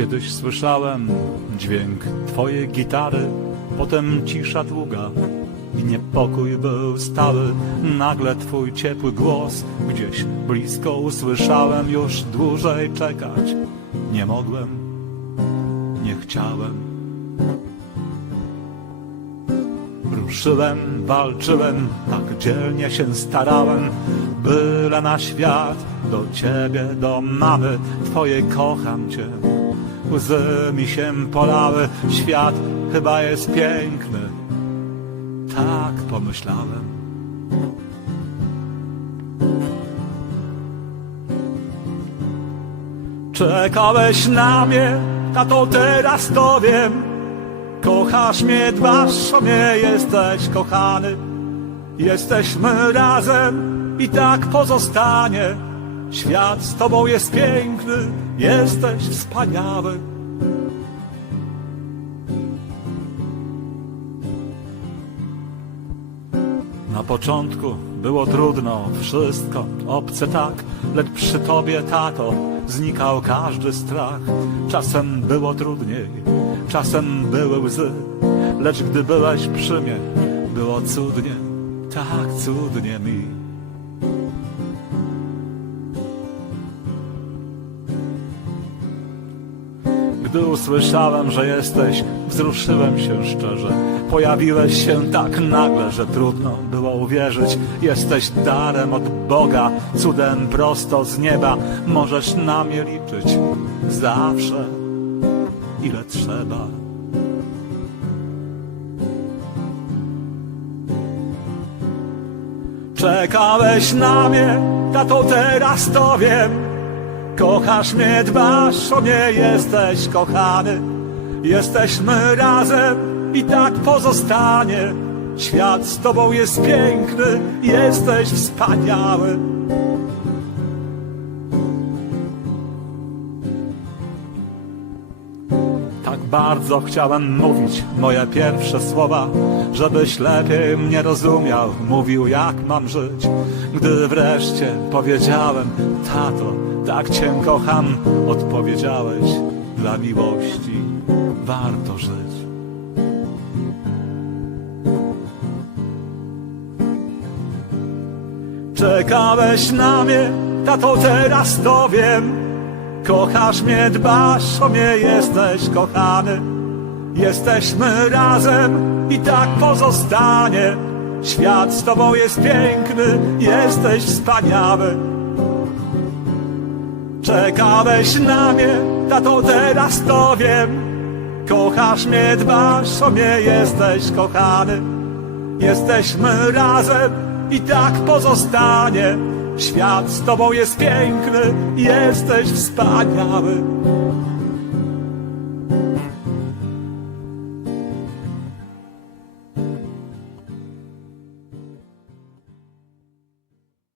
Kiedyś słyszałem dźwięk twojej gitary, potem cisza długa i niepokój był stały. Nagle twój ciepły głos gdzieś blisko usłyszałem, już dłużej czekać nie mogłem, nie chciałem. Ruszyłem, walczyłem, tak dzielnie się starałem, byle na świat, do ciebie, do mamy, twojej kocham cię. Łzy mi się polały, świat chyba jest piękny, tak pomyślałem. Czekałeś na mnie, tato teraz to wiem. Kochasz mnie, dbasz o mnie, jesteś kochany. Jesteśmy razem i tak pozostanie. Świat z tobą jest piękny, jesteś wspaniały. Na początku było trudno, wszystko obce tak, lecz przy tobie, tato, znikał każdy strach. Czasem było trudniej, czasem były łzy, lecz gdy byłeś przy mnie, było cudnie, tak cudnie mi. Gdy usłyszałem, że jesteś, wzruszyłem się szczerze. Pojawiłeś się tak nagle, że trudno było uwierzyć. Jesteś darem od Boga, cudem prosto z nieba. Możesz na mnie liczyć zawsze, ile trzeba. Czekałeś na mnie, tato teraz to wiem. Kochasz mnie, dbasz o mnie, jesteś kochany. Jesteśmy razem i tak pozostanie. Świat z tobą jest piękny, jesteś wspaniały. Bardzo chciałem mówić moje pierwsze słowa, żebyś lepiej mnie rozumiał, mówił jak mam żyć. Gdy wreszcie powiedziałem, tato, tak cię kocham, odpowiedziałeś, dla miłości warto żyć. Czekałeś na mnie, tato, teraz to wiem. Kochasz mnie, dbasz o mnie, jesteś kochany. Jesteśmy razem i tak pozostanie. Świat z tobą jest piękny, jesteś wspaniały. Czekałeś na mnie, tato, teraz to wiem. Kochasz mnie, dbasz o mnie, jesteś kochany. Jesteśmy razem i tak pozostanie. Świat z tobą jest piękny, jesteś wspaniały.